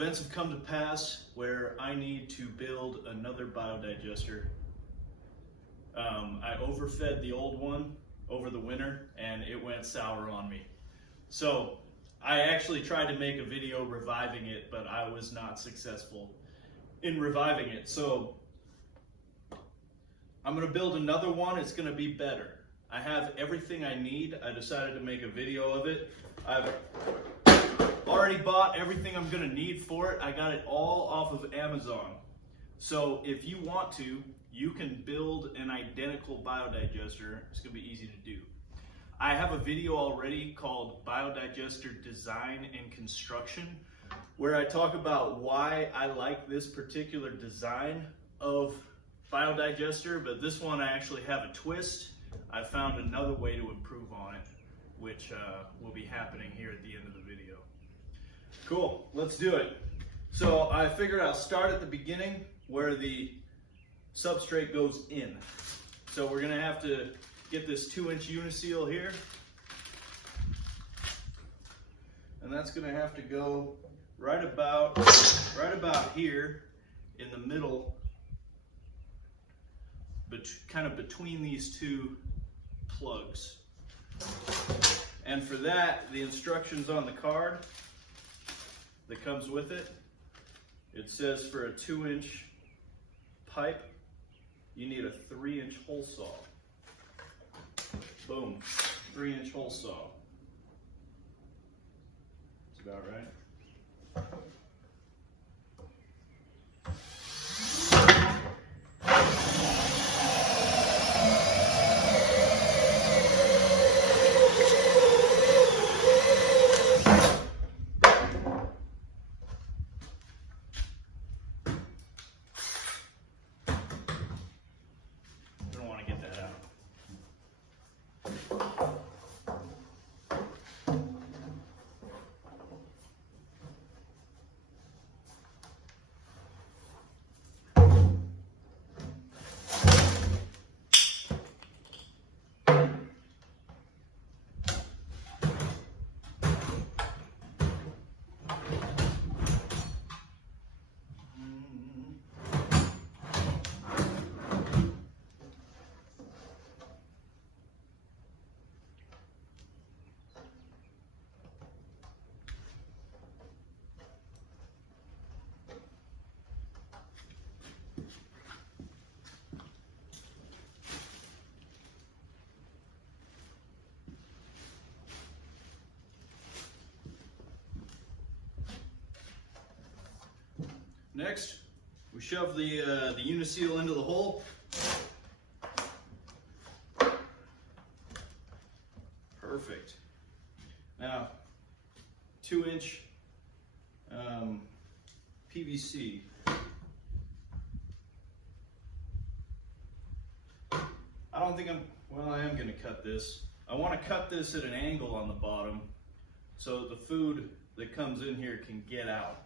events have come to pass where I need to build another biodigester. I overfed the old one over the winter and it went sour on me. So I actually tried to make a video reviving it, but I was not successful in reviving it. So I'm gonna build another one. It's gonna be better. I have everything I need. I decided to make a video of it. I've already bought everything I'm gonna need for it. I got it all off of Amazon. So if you want to, you can build an identical biodigester. It's gonna be easy to do. I have a video already called Biodigester Design and Construction, where I talk about why I like this particular design of biodigester, but this one I actually have a twist. I found another way to improve on it, which will be happening here at the end of the video. Cool, let's do it. So I figured I'll start at the beginning where the substrate goes in. So we're gonna have to get this 2-inch uniseal here. And that's gonna have to go right about here in the middle, but kind of between these two plugs. And for that, the instructions on the card that comes with it, it says for a 2-inch pipe, you need a 3-inch hole saw. Boom, 3-inch hole saw. That's about right. Next, we shove the uniseal into the hole. Perfect. Now, 2-inch PVC. I am going to cut this. I want to cut this at an angle on the bottom so that the food that comes in here can get out.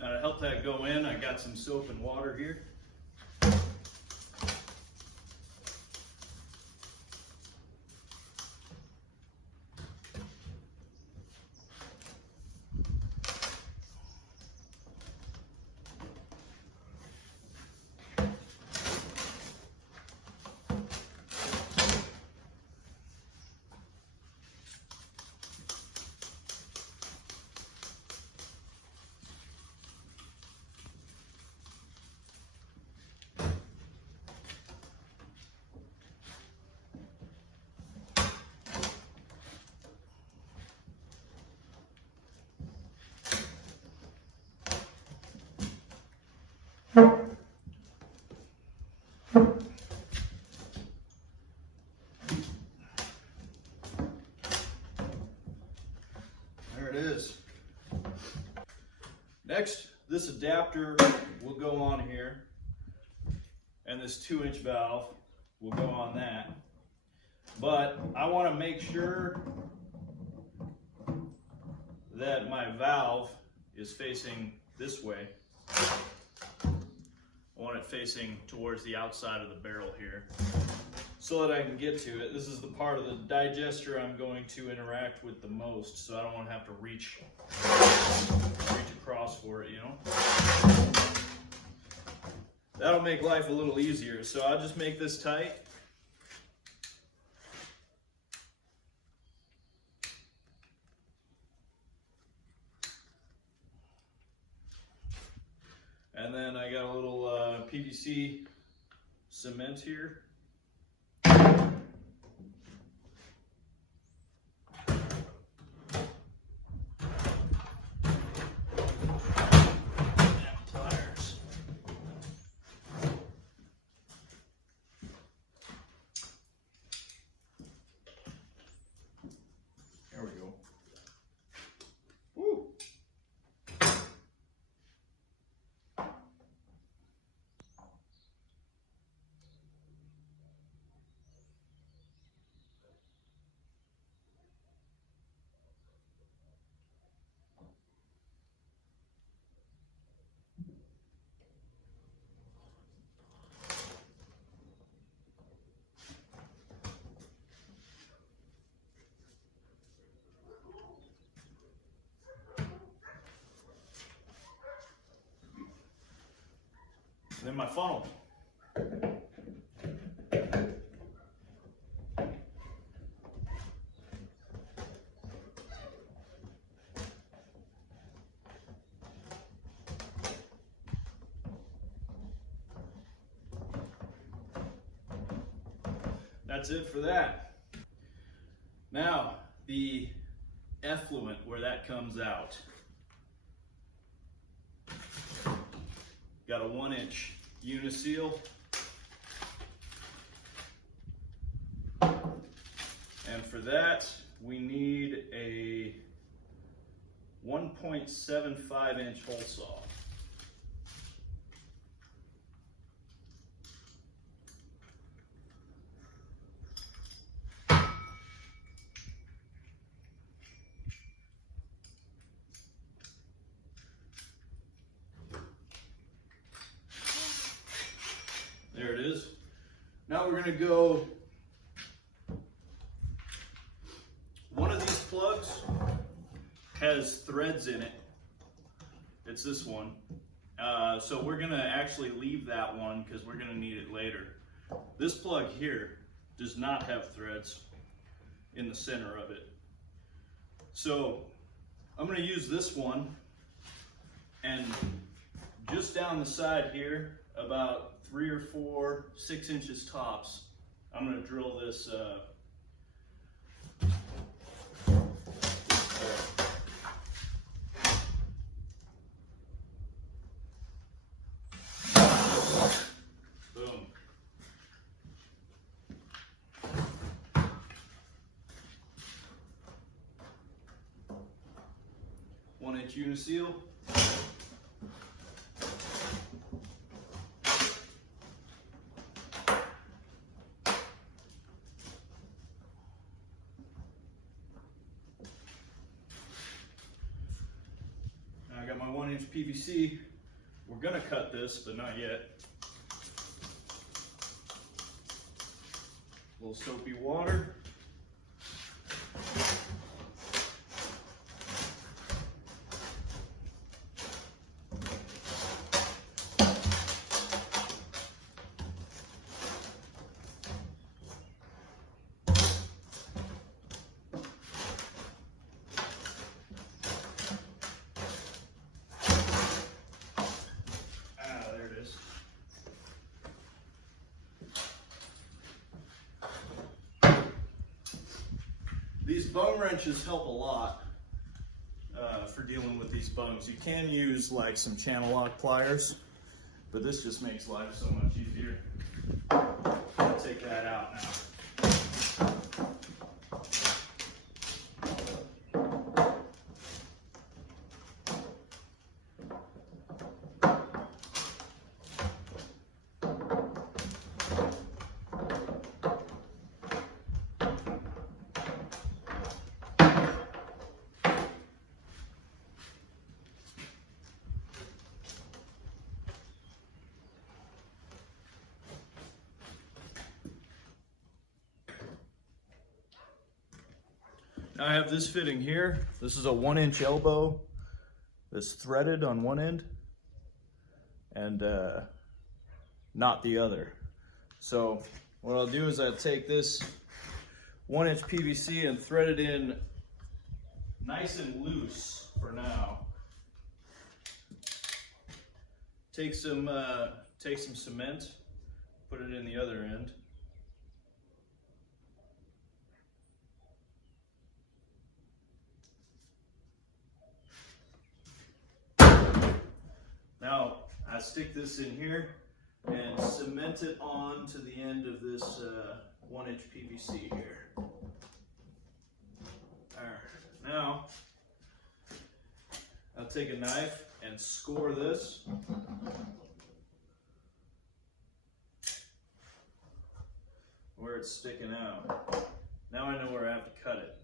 Now to help that go in, I got some soap and water here. Next, this adapter will go on here, and this 2-inch valve will go on that. But I want to make sure that my valve is facing this way. I want it facing towards the outside of the barrel here so that I can get to it. This is the part of the digester I'm going to interact with the most, so I don't want to have to reach across for it, you know? That'll make life a little easier, so I'll just make this tight. And then I got a little PVC cement here. Then my funnel. That's it for that. Now, the effluent, where that comes out. Got a 1-inch uniseal. And for that, we need a 1.75-inch hole saw. There it is. Now we're going to go, one of these plugs has threads in it. It's this one. So we're going to actually leave that one because we're going to need it later. This plug here does not have threads in the center of it. So I'm going to use this one, and just down the side here, about 3 or 4 6-inches tops, I'm going to drill this boom. One-inch uniseal. I got my 1-inch PVC. We're gonna cut this, but not yet. A little soapy water. These bung wrenches help a lot for dealing with these bungs. You can use like some channel lock pliers, but this just makes life so much easier. I'll take that out now. I have this fitting here. This is a 1-inch elbow that's threaded on one end and not the other. So what I'll do is I'll take this 1-inch PVC and thread it in nice and loose for now. Take some cement, put it in the other end. Now I stick this in here and cement it on to the end of this 1-inch PVC here. Alright, now I'll take a knife and score this. Where it's sticking out. Now I know where I have to cut it.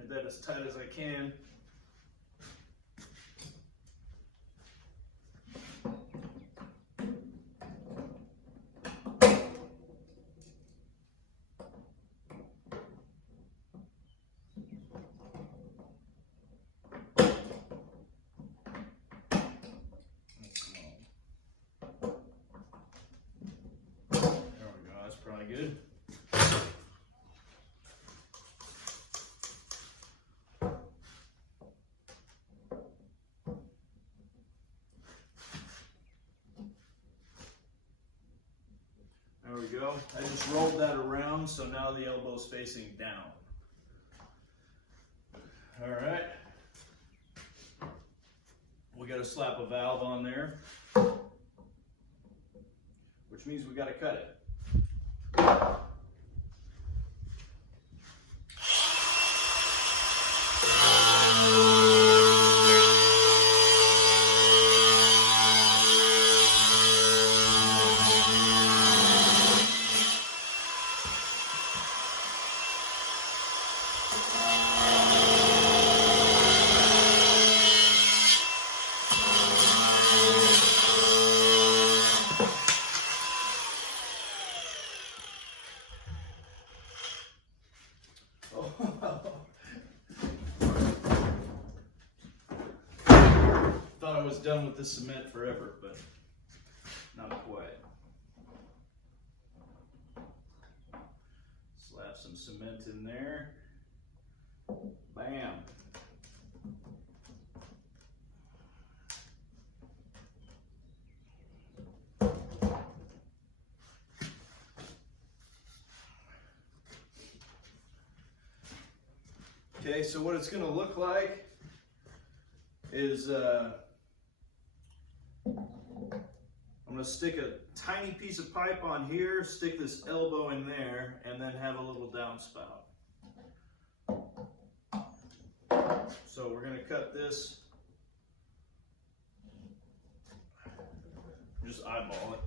And that as tight as I can. There we go, that's probably good. There we go. I just rolled that around, so now the elbow's facing down. All right. We got to slap a valve on there, which means we got to cut it. Thought I was done with the cement forever, but not quite. Slap some cement in there. Bam. Okay, so what it's going to look like is I'm going to stick a tiny piece of pipe on here, stick this elbow in there, and then have a little downspout. So we're going to cut this, just eyeball it.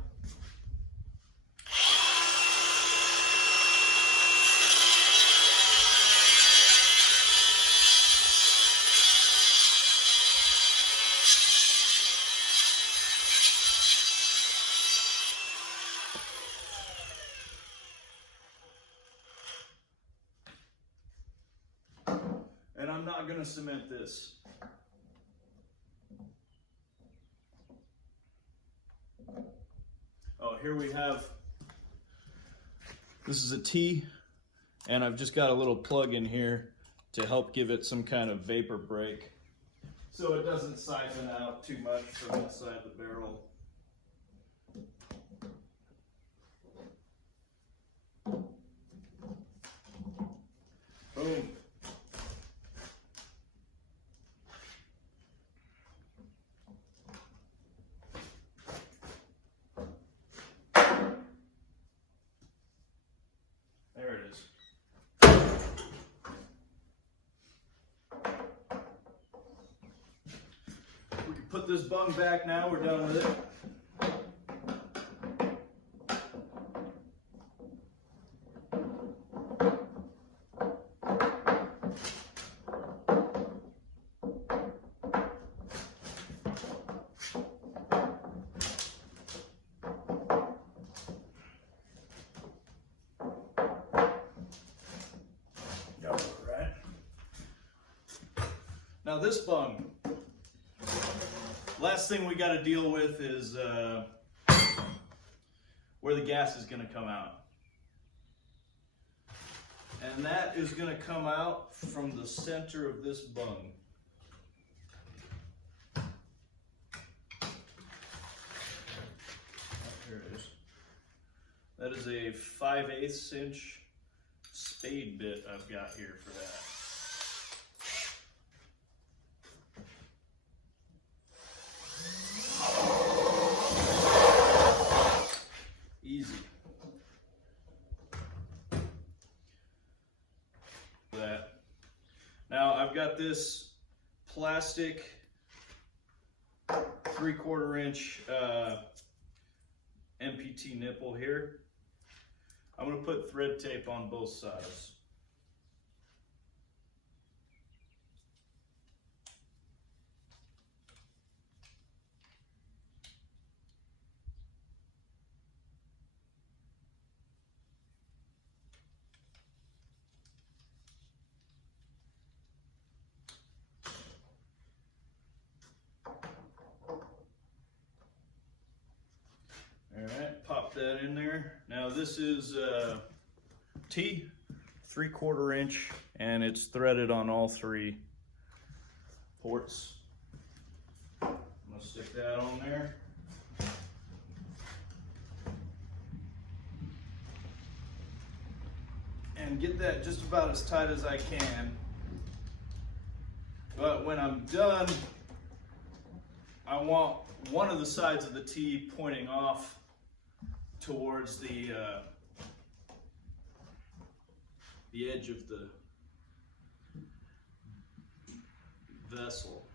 And I'm not going to cement this. Oh, here we have, this is a T And I've just got a little plug in here to help give it some kind of vapor break so it doesn't siphon out too much from inside the barrel. Boom. There it is. We can put this bung back now, we're done with it. Now this bung, last thing we got to deal with is where the gas is going to come out. And that is going to come out from the center of this bung. Here it is. That is a 5/8 inch spade bit I've got here for that. Easy. That. Now I've got this plastic 3/4 inch MPT nipple here. I'm going to put thread tape on both sides. Alright, pop that in there. Now this is T, 3/4 inch, and it's threaded on all 3 ports. I'm going to stick that on there. And get that just about as tight as I can. But when I'm done, I want one of the sides of the T pointing off towards the edge of the vessel.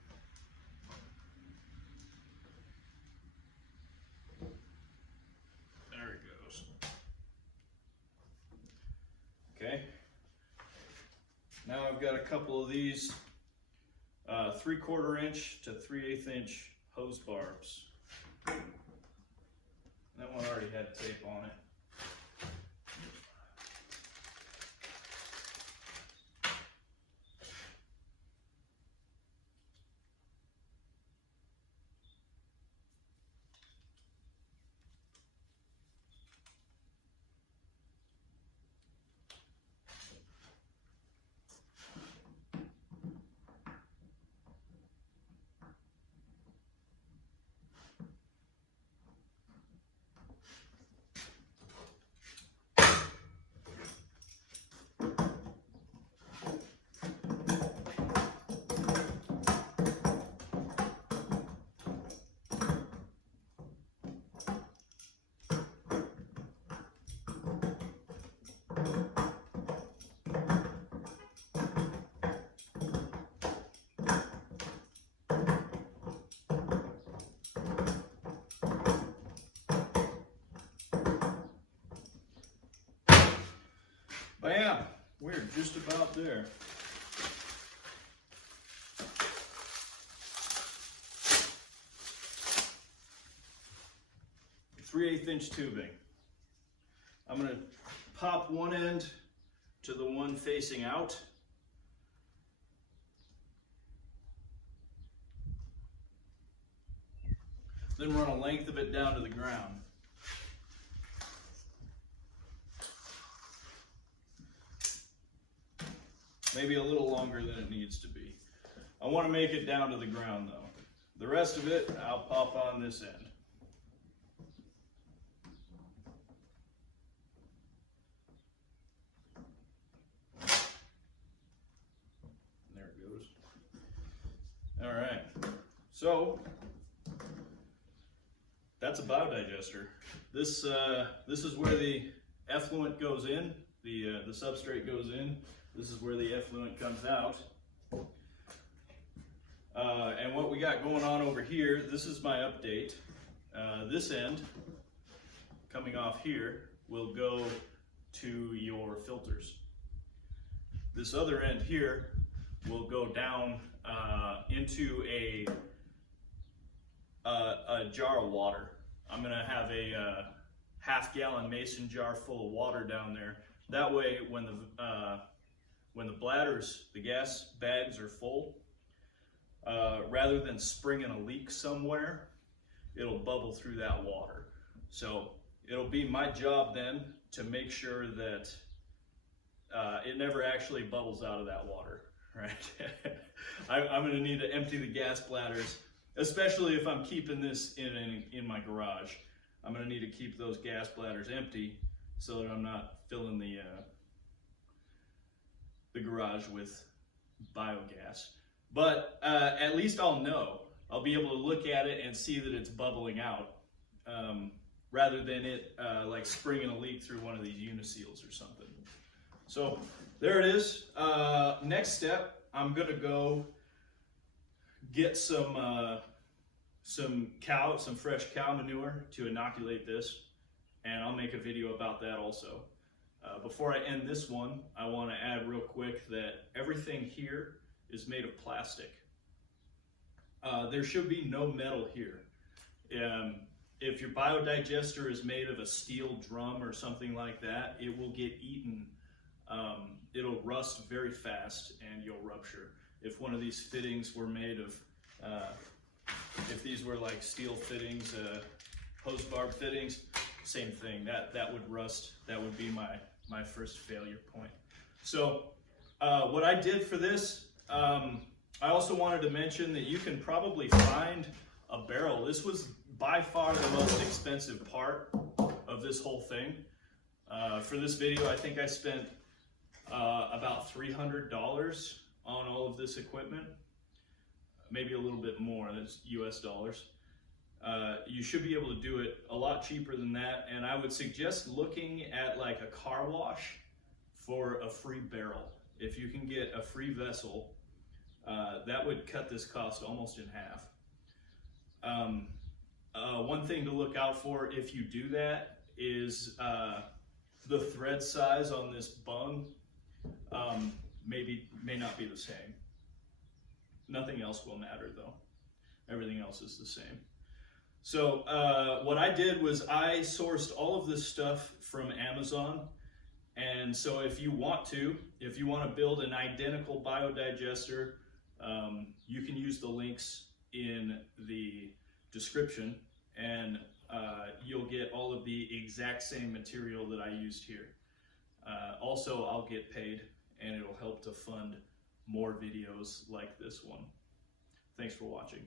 There it goes. Okay. Now I've got a couple of these 3/4 inch to 3/8 inch hose barbs. That one already had tape on it. Bam! We're just about there. 3/8 inch tubing. I'm going to pop one end to the one facing out. Then run a length of it down to the ground. maybe a little longer than it needs to be. I want to make it down to the ground though. The rest of it, I'll pop on this end. There it goes. All right, so that's a biodigester. This is where the effluent goes in, the substrate goes in. This is where the effluent comes out. And what we got going on over here, this is my update. This end, coming off here, will go to your filters. This other end here will go down into a jar of water. I'm gonna have a half-gallon mason jar full of water down there. That way, when the bladders, the gas bags are full, rather than springing a leak somewhere, it'll bubble through that water. So it'll be my job then to make sure that it never actually bubbles out of that water, right? I'm gonna need to empty the gas bladders, especially if I'm keeping this in my garage. I'm gonna need to keep those gas bladders empty so that I'm not filling the garage with biogas. But at least I'll know. I'll be able to look at it and see that it's bubbling out, rather than it like springing a leak through one of these uniseals or something. So there it is. Next step, I'm gonna go get some fresh cow manure to inoculate this, and I'll make a video about that also. Before I end this one, I want to add real quick that everything here is made of plastic. There should be no metal here. If your biodigester is made of a steel drum or something like that, it will get eaten. It'll rust very fast and you'll rupture. If one of these fittings were made of, if these were like steel fittings, hose barb fittings, same thing, that would rust. That would be my first failure point. So what I did for this, I also wanted to mention that you can probably find a barrel. This was by far the most expensive part of this whole thing. For this video, I think I spent about $300 on all of this equipment, maybe a little bit more, that's US dollars. You should be able to do it a lot cheaper than that, and I would suggest looking at like a car wash for a free barrel. If you can get a free vessel, that would cut this cost almost in half. One thing to look out for if you do that is the thread size on this bung may not be the same. Nothing else will matter though. Everything else is the same. So what I did was I sourced all of this stuff from Amazon. And so if you want to build an identical biodigester, you can use the links in the description, and you'll get all of the exact same material that I used here. Also, I'll get paid, and it'll help to fund more videos like this one. Thanks for watching.